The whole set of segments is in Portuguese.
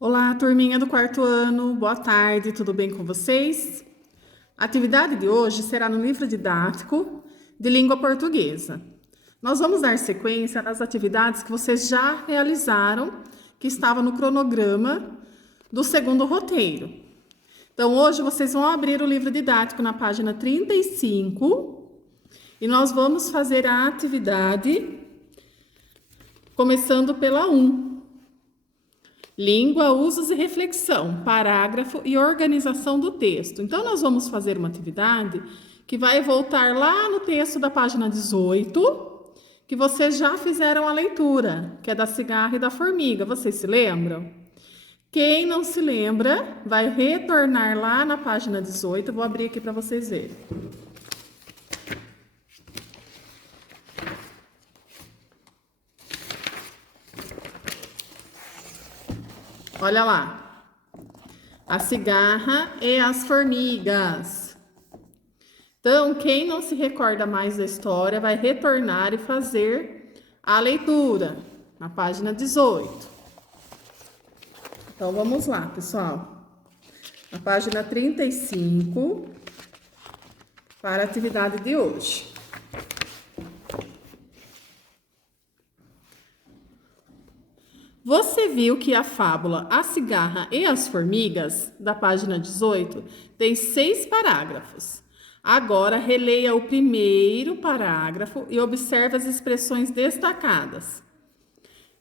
Olá, turminha do quarto ano, boa tarde, tudo bem com vocês? A atividade de hoje será no livro didático de língua portuguesa. Nós vamos dar sequência nas atividades que vocês já realizaram, que estavam no cronograma do segundo roteiro. Então, hoje vocês vão abrir o livro didático na página 35 e nós vamos fazer a atividade começando pela 1. Língua, usos e reflexão, parágrafo e organização do texto. Então, nós vamos fazer uma atividade que vai voltar lá no texto da página 18, que vocês já fizeram a leitura, que é da cigarra e da formiga. Vocês se lembram? Quem não se lembra, vai retornar lá na página 18. Eu vou abrir aqui para vocês verem. Olha lá, a cigarra e as formigas. Então, quem não se recorda mais da história vai retornar e fazer a leitura na página 18. Então, vamos lá, pessoal. Na página 35, para a atividade de hoje. Você viu que a fábula A Cigarra e as Formigas, da página 18, tem 6 parágrafos. Agora, releia o primeiro parágrafo e observe as expressões destacadas.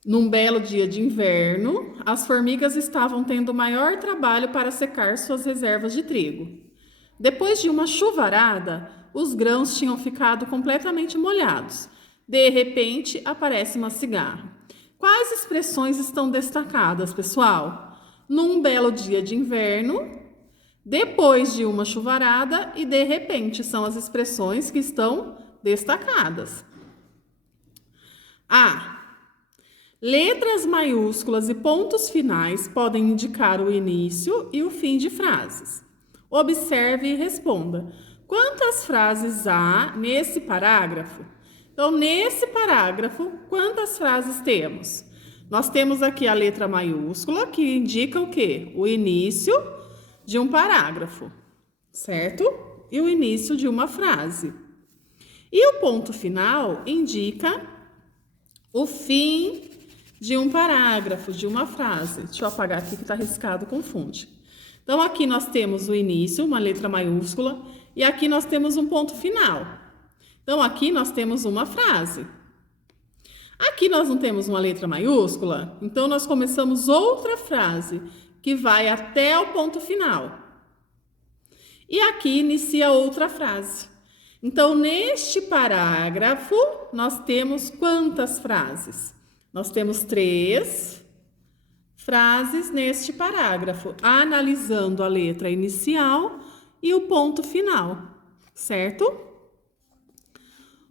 Num belo dia de inverno, as formigas estavam tendo maior trabalho para secar suas reservas de trigo. Depois de uma chuvarada, os grãos tinham ficado completamente molhados. De repente, aparece uma cigarra. Quais expressões estão destacadas, pessoal? Num belo dia de inverno, depois de uma chuvarada e de repente são as expressões que estão destacadas. A. Letras maiúsculas e pontos finais podem indicar o início e o fim de frases. Observe e responda. Quantas frases há nesse parágrafo? Então, nesse parágrafo, quantas frases temos? Nós temos aqui a letra maiúscula, que indica o quê? O início de um parágrafo, certo? E o início de uma frase. E o ponto final indica o fim de um parágrafo, de uma frase. Deixa eu apagar aqui que está riscado, confunde. Então, aqui nós temos o início, uma letra maiúscula, e aqui nós temos um ponto final. Então, aqui nós temos uma frase. Aqui nós não temos uma letra maiúscula, então nós começamos outra frase, que vai até o ponto final. E aqui inicia outra frase. Então, neste parágrafo, nós temos quantas frases? Nós temos 3 frases neste parágrafo, analisando a letra inicial e o ponto final, certo?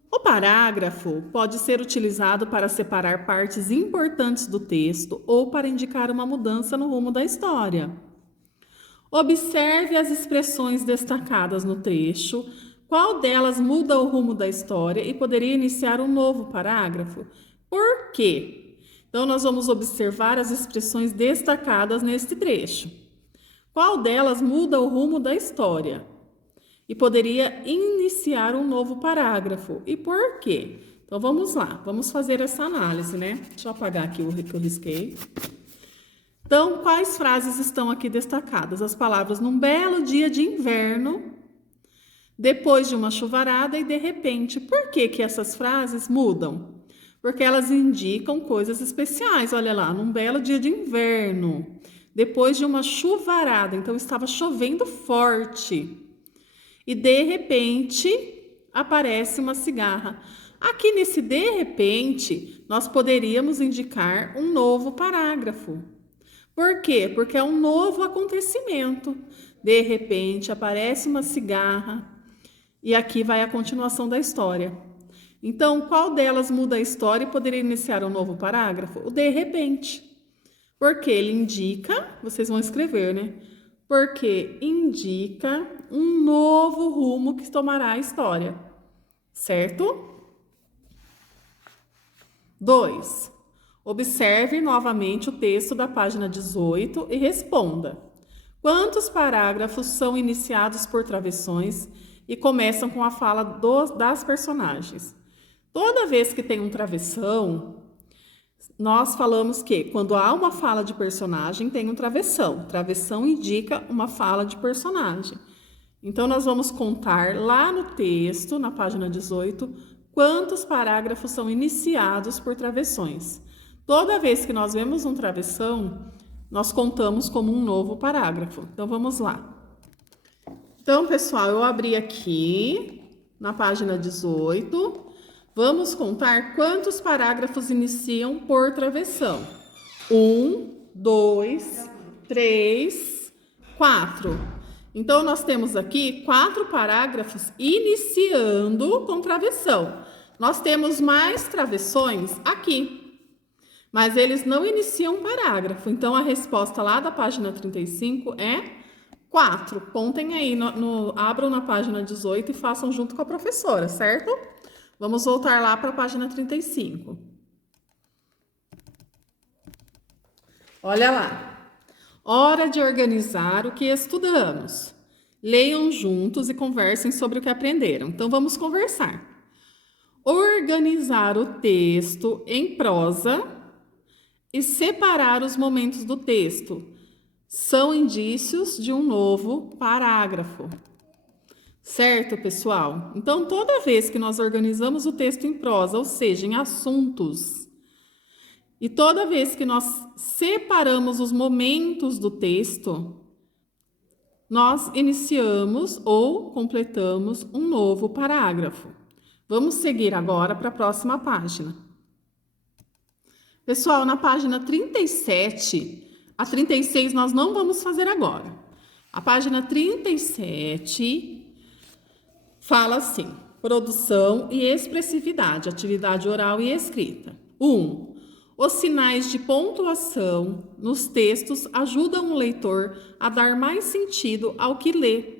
O parágrafo pode ser utilizado para separar partes importantes do texto ou para indicar uma mudança no rumo da história. Observe as expressões destacadas no trecho. Qual delas muda o rumo da história e poderia iniciar um novo parágrafo? Por quê? Então, nós vamos observar as expressões destacadas neste trecho. Qual delas muda o rumo da história? E poderia iniciar um novo parágrafo. E por quê? Então, vamos lá. Vamos fazer essa análise, né? Deixa eu apagar aqui o que eu risquei. Então, quais frases estão aqui destacadas? As palavras num belo dia de inverno, depois de uma chuvarada e de repente. Por que que essas frases mudam? Porque elas indicam coisas especiais. Olha lá, num belo dia de inverno, depois de uma chuvarada. Então, estava chovendo forte. E de repente aparece uma cigarra. Aqui nesse de repente, nós poderíamos indicar um novo parágrafo. Por quê? Porque é um novo acontecimento. De repente aparece uma cigarra e aqui vai a continuação da história. Então, qual delas muda a história e poderia iniciar um novo parágrafo? O de repente. Porque ele indica, vocês vão escrever, né? Porque indica um novo rumo que tomará a história, certo? 2. Observe novamente o texto da página 18 e responda. Quantos parágrafos são iniciados por travessões e começam com a fala das personagens? Toda vez que tem um travessão, nós falamos que quando há uma fala de personagem, tem um travessão. Travessão indica uma fala de personagem. Então, nós vamos contar lá no texto, na página 18, quantos parágrafos são iniciados por travessões. Toda vez que nós vemos um travessão, nós contamos como um novo parágrafo. Então, vamos lá. Então, pessoal, eu abri aqui na página 18. Vamos contar quantos parágrafos iniciam por travessão. 1, 2, 3, 4. Então, nós temos aqui 4 parágrafos iniciando com travessão. Nós temos mais travessões aqui, mas eles não iniciam um parágrafo. Então, a resposta lá da página 35 é 4. Pontem aí, abram na página 18 e façam junto com a professora, certo? Vamos voltar lá para a página 35. Olha lá. Hora de organizar o que estudamos. Leiam juntos e conversem sobre o que aprenderam. Então, vamos conversar. Organizar o texto em prosa e separar os momentos do texto são indícios de um novo parágrafo. Certo, pessoal? Então, toda vez que nós organizamos o texto em prosa, ou seja, em assuntos, e toda vez que nós separamos os momentos do texto, nós iniciamos ou completamos um novo parágrafo. Vamos seguir agora para a próxima página. Pessoal, na página 37, a 36 nós não vamos fazer agora. A página 37 fala assim: produção e expressividade, atividade oral e escrita. 1. Os sinais de pontuação nos textos ajudam o leitor a dar mais sentido ao que lê.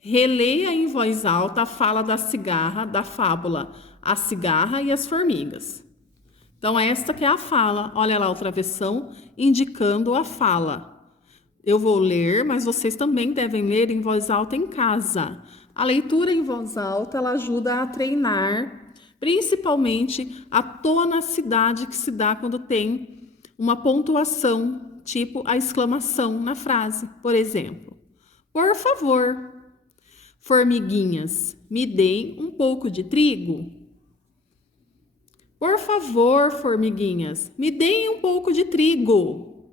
Releia em voz alta a fala da cigarra da fábula A Cigarra e as Formigas. Então, esta que é a fala. Olha lá o travessão indicando a fala. Eu vou ler, mas vocês também devem ler em voz alta em casa. A leitura em voz alta, ela ajuda a treinar, principalmente a tonacidade que se dá quando tem uma pontuação, tipo a exclamação na frase. Por exemplo, por favor, formiguinhas, me deem um pouco de trigo. Por favor, formiguinhas, me deem um pouco de trigo.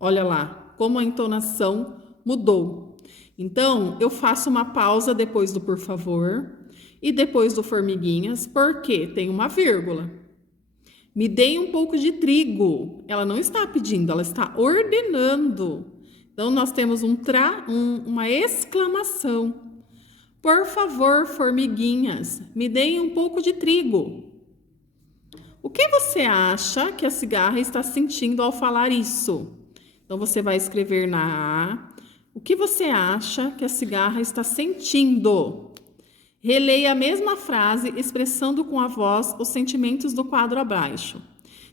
Olha lá, como a entonação mudou. Então, eu faço uma pausa depois do por favor e depois do formiguinhas, porque tem uma vírgula. Me deem um pouco de trigo. Ela não está pedindo, ela está ordenando. Então, nós temos uma exclamação. Por favor, formiguinhas, me deem um pouco de trigo. O que você acha que a cigarra está sentindo ao falar isso? Então, você vai escrever na A. O que você acha que a cigarra está sentindo? Releia a mesma frase, expressando com a voz os sentimentos do quadro abaixo.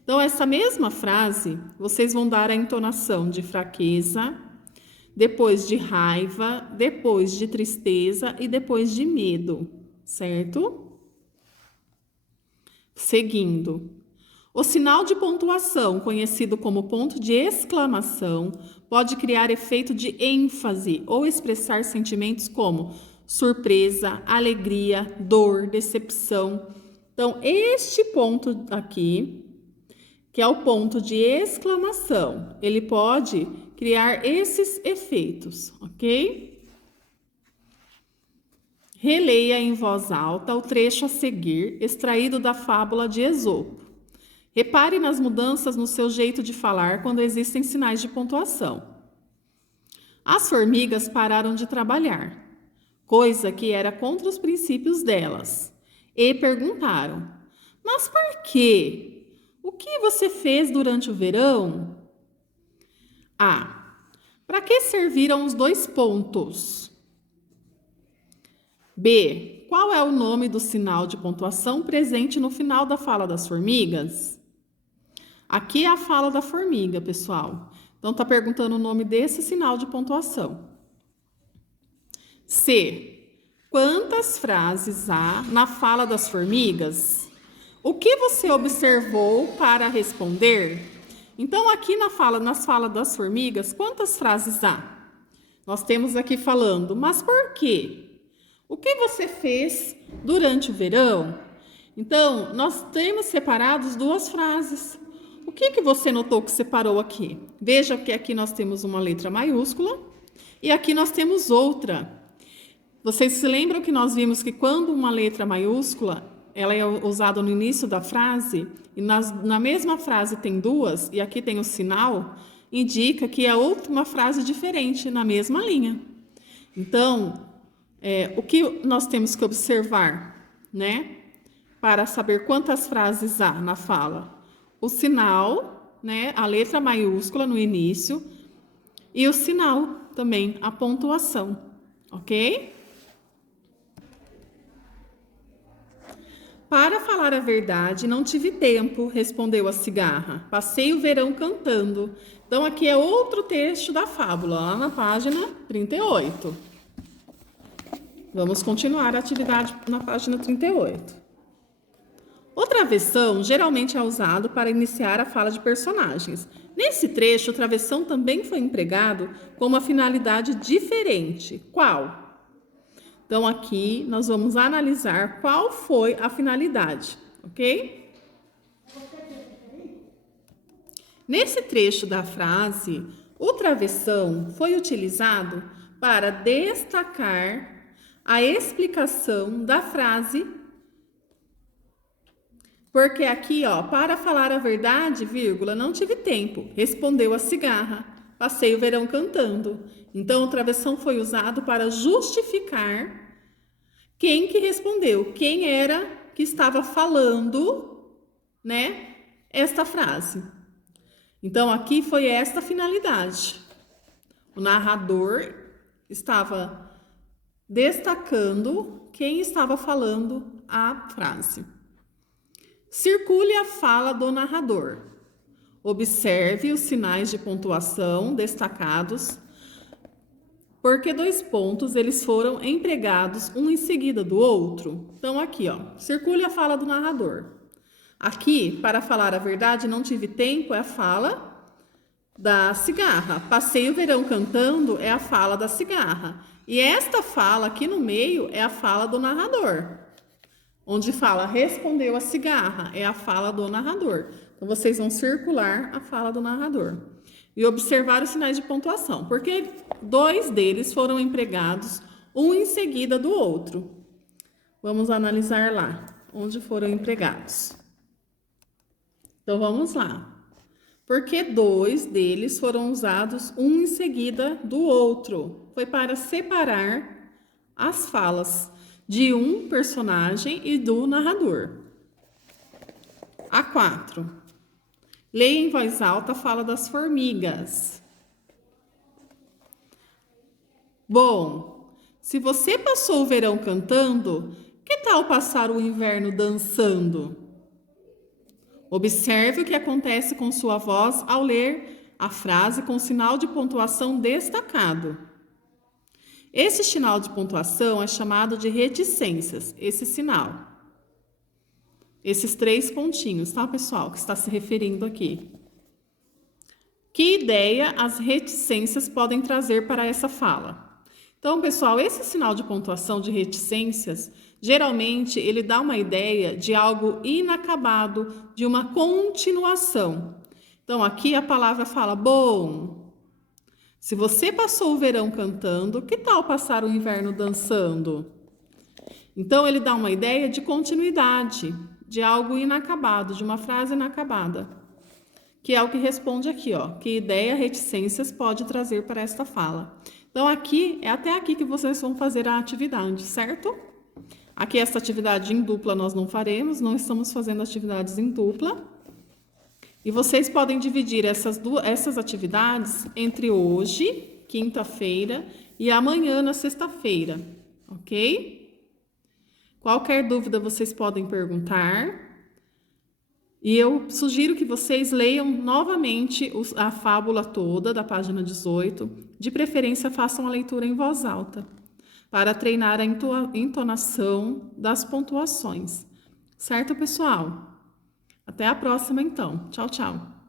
Então, essa mesma frase, vocês vão dar a entonação de fraqueza, depois de raiva, depois de tristeza e depois de medo, certo? Seguindo. O sinal de pontuação, conhecido como ponto de exclamação, pode criar efeito de ênfase ou expressar sentimentos como surpresa, alegria, dor, decepção. Então, este ponto aqui, que é o ponto de exclamação, ele pode criar esses efeitos, ok? Releia em voz alta o trecho a seguir, extraído da fábula de Esopo. Repare nas mudanças no seu jeito de falar quando existem sinais de pontuação. As formigas pararam de trabalhar, coisa que era contra os princípios delas, e perguntaram: mas por quê? O que você fez durante o verão? A. Para que serviram os 2 pontos? B. Qual é o nome do sinal de pontuação presente no final da fala das formigas? Aqui é a fala da formiga, pessoal. Então, tá perguntando o nome desse sinal de pontuação. C. Quantas frases há na fala das formigas? O que você observou para responder? Então, aqui nas falas das formigas, quantas frases há? Nós temos aqui falando, mas por quê? O que você fez durante o verão? Então, nós temos separados duas frases. O que você notou que separou aqui? Veja que aqui nós temos uma letra maiúscula e aqui nós temos outra. Vocês se lembram que nós vimos que quando uma letra maiúscula ela é usada no início da frase e na mesma frase tem duas e aqui tem o sinal, indica que é outra frase diferente na mesma linha. Então, o que nós temos que observar, né? Para saber quantas frases há na fala? O sinal, né? A letra maiúscula no início e o sinal também, a pontuação, ok? Para falar a verdade, não tive tempo, respondeu a cigarra. Passei o verão cantando. Então, aqui é outro texto da fábula, lá na página 38. Vamos continuar a atividade na página 38. O travessão geralmente é usado para iniciar a fala de personagens. Nesse trecho, o travessão também foi empregado com uma finalidade diferente. Qual? Então, aqui nós vamos analisar qual foi a finalidade, ok? Nesse trecho da frase, o travessão foi utilizado para destacar a explicação da frase, porque aqui, ó, para falar a verdade, vírgula, não tive tempo, respondeu a cigarra, passei o verão cantando. Então, o travessão foi usado para justificar quem que respondeu, quem era que estava falando, né, esta frase. Então, aqui foi esta finalidade. O narrador estava destacando quem estava falando a frase. Circule a fala do narrador. Observe os sinais de pontuação destacados, porque 2 pontos eles foram empregados um em seguida do outro. Então, aqui, ó, circule a fala do narrador. Aqui, para falar a verdade, não tive tempo, é a fala da cigarra. Passei o verão cantando é a fala da cigarra. E esta fala aqui no meio é a fala do narrador. Onde fala respondeu a cigarra é a fala do narrador. Então, vocês vão circular a fala do narrador e observar os sinais de pontuação, porque 2 deles foram empregados um em seguida do outro. Vamos analisar lá onde foram empregados. Então, vamos lá. Porque 2 deles foram usados um em seguida do outro. Foi para separar as falas de um personagem e do narrador. A 4. Leia em voz alta a fala das formigas. Bom, se você passou o verão cantando, que tal passar o inverno dançando? Observe o que acontece com sua voz ao ler a frase com sinal de pontuação destacado. Esse sinal de pontuação é chamado de reticências, esse sinal. Esses 3 pontinhos, tá, pessoal, que está se referindo aqui. Que ideia as reticências podem trazer para essa fala? Então, pessoal, esse sinal de pontuação de reticências, geralmente, ele dá uma ideia de algo inacabado, de uma continuação. Então, aqui a palavra fala, bom, se você passou o verão cantando, que tal passar o inverno dançando? Então, ele dá uma ideia de continuidade, de algo inacabado, de uma frase inacabada, que é o que responde aqui, ó. Que ideia reticências pode trazer para esta fala? Então, aqui, é até aqui que vocês vão fazer a atividade, certo? Aqui, essa atividade em dupla nós não faremos, não estamos fazendo atividades em dupla. E vocês podem dividir essas atividades entre hoje, quinta-feira, e amanhã, na sexta-feira, ok? Qualquer dúvida vocês podem perguntar. E eu sugiro que vocês leiam novamente a fábula toda da página 18. De preferência, façam a leitura em voz alta, para treinar a entonação das pontuações. Certo, pessoal? Até a próxima, então. Tchau, tchau.